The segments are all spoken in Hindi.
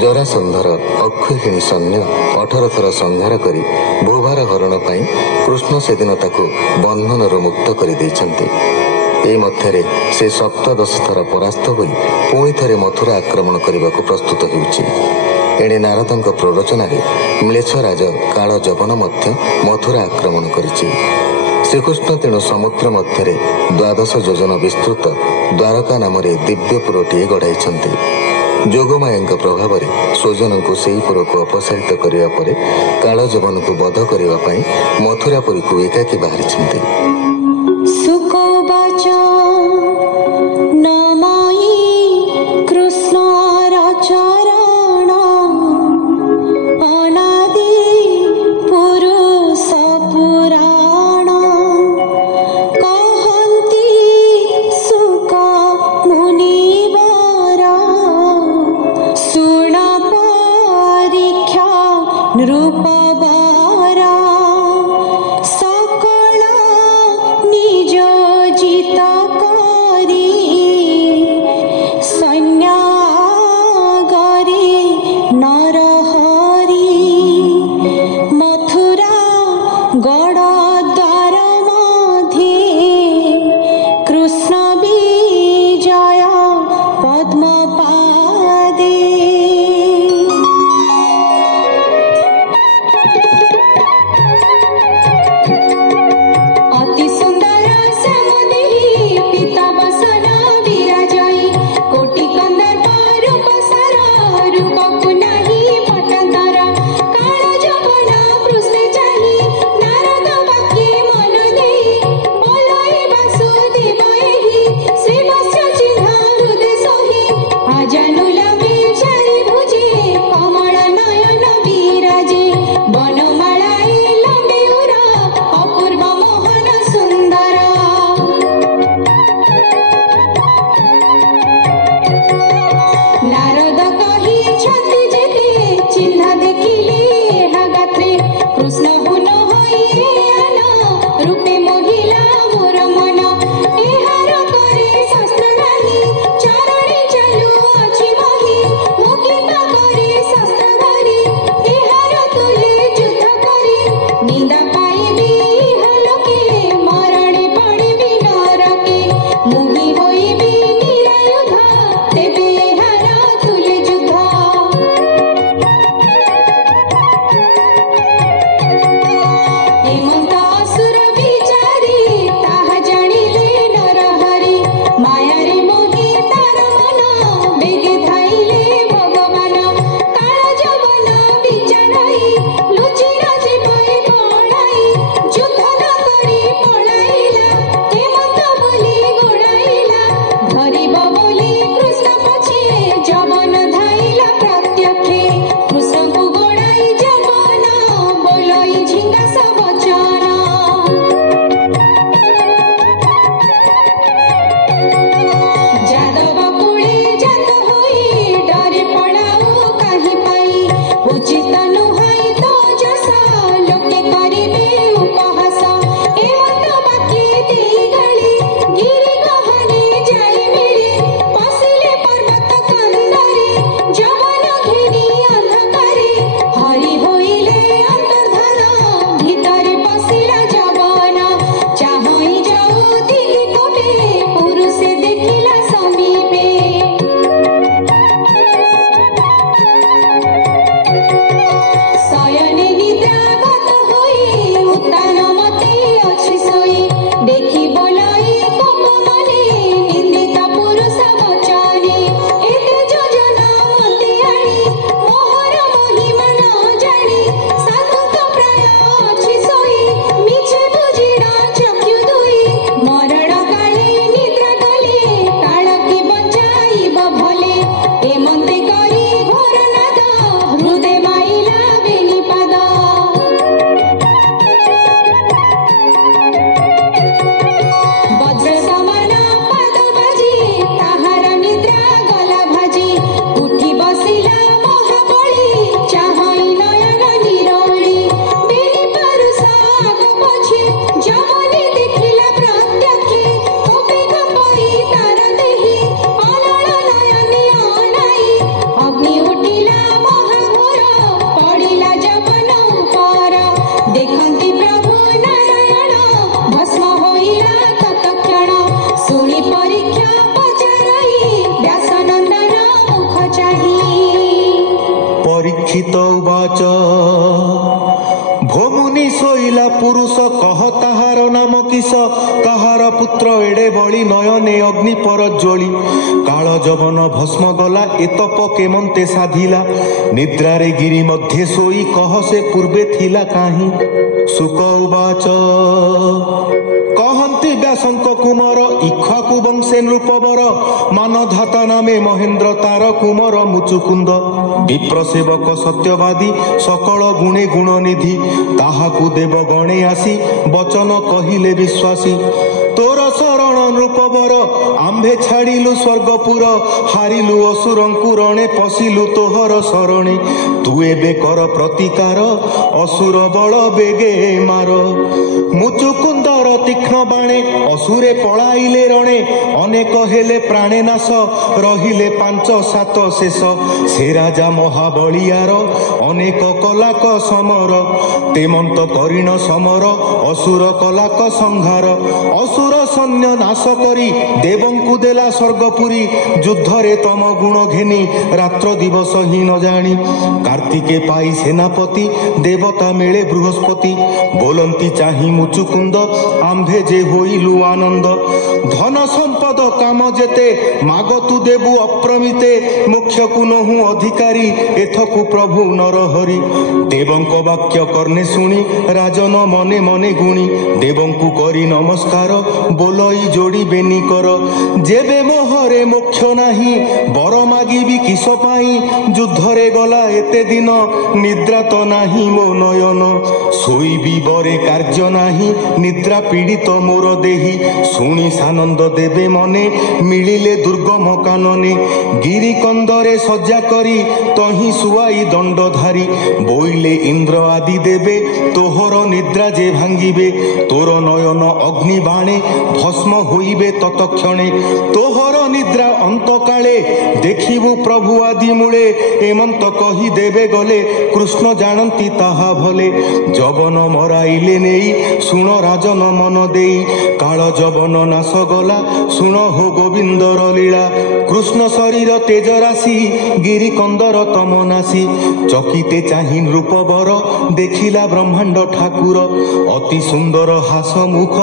जरासंधर अक्षयिणी सैन्य 18 थर संहार करी भूभार हरण पाई कृष्ण से दिन ताकू बंधन मुक्त कर मध्य से 17 थर परास्त हो पुणी थे मथुरा आक्रमण करने को प्रस्तुत होउछि। एणे नारदंक प्ररोचन म्लेच्छ राज काल जबन मथुरा आक्रमण करिछि। श्रीकृष्ण तेणु समुद्र मध्य 12 योजन विस्तृत द्वारका नाम दिव्यपुरटीए गढ़ाई जोगमाया प्रभाव स्वजन को से पुर को अपसारित करने पर काल जबन को बध करने मथुरापुरी को एकाकी बाहरी। परीक्षित उवाच भोमुनि शोइला पुरुष कह ताहार नाम किस काहार पुत्र एड़े बड़ी नयने अग्नि परज्वली काल जवन भस्म गला एतप केमंते साधिला निद्रारे गिरी मध्ये सोई कह से पूर्वे थिला काहि सुक उवाच कहंती व्यासंक कुमार इक्ष्वाकु वंशे नृपवर मानधाता नामे महेंद्र तार कुमार मुचुकुंद विप्र सेवक सत्यवादी सकल गुणे गुणनिधि ताहाकु देव गणे आसी वचन कहिले विश्वासी तोर शरण नृपवर आंभे छाड़िलु स्वर्गपुर हारिलु असुरंकु रणे पशिलु तोहर शरणे तु एबे कर प्रतिकार असुर बल बेगे मार मुचुकुंदर तीक्ष्ण बाणे असुरे पळाइले रणे अनेक हेले प्राणे नाश रहिले 5-7 शेष से राजा महाबलियार अनेक कलाक समर तेमंत करिण समर असुर कलाक संहार असुर सैन्य नाश करी देवंकु देला स्वर्गपुरी युद्धरे तम गुण घेनी रात्र दिवस ही न जानी कार्तिके पाई सेनापति देवता मेले बृहस्पति बोलंती चाही मुचुकुंद आंभे जे होइलु आनंद धन संपद काम जेते मागतु देबु अप्रमिते मुख्य कुनहु अधिकारी एथकु प्रभु नरहरि देवंक वाक्य कर्णे शुणी राजन मने मने गुणी देवंकु करी नमस्कार बोलई जोड़ी बेनी कर जेबे मोहरे मोक्ष नाही बर मागिबी किस पाई युद्धरे गला एते दिन निद्रा तो नाही मो नयन शोइबी बरे कार्य नाही निद्रा पीड़ित मोर देही शुणी सानंद देवे मने मिलिले दुर्गम कानने गिरी कंदरे सज्जा करी तही सुआई दंडधारी बोइले इंद्र आदि देवे तोहर निद्रा जे भांगिबे तोर नयन अग्नि बाणे भस्म होइबे ततक्षणे तोहर निद्रा अंत काले देखिबु प्रभु आदि मूले एमंत कही देवे गले कृष्ण जानती ताहा भले जवन मराइले नेई सुण राजन मन देई काल जवन नाश गला सुण हो गोविंदर लीला कृष्ण शरीर तेज राशि गिरी कंदर तम नासी चकिते चाहि नृपवर देखिला ब्रह्मांड ठाकुर अति सुंदर हास मुख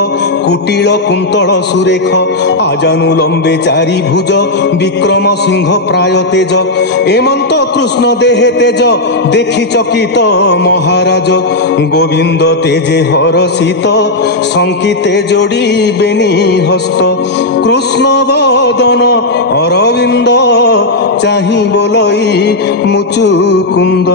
कुटिल कुंतल सुरेख आजानु लंबे चारि भुज विक्रम सिंह प्राय तेज एमंत कृष्ण देहे तेज देखि चकित महाराज गोविंद तेजे हरषित संकिते जोड़ी बेनी हस्त कृष्ण बदन अरविंद चाहि बोलई मुचुकुंद।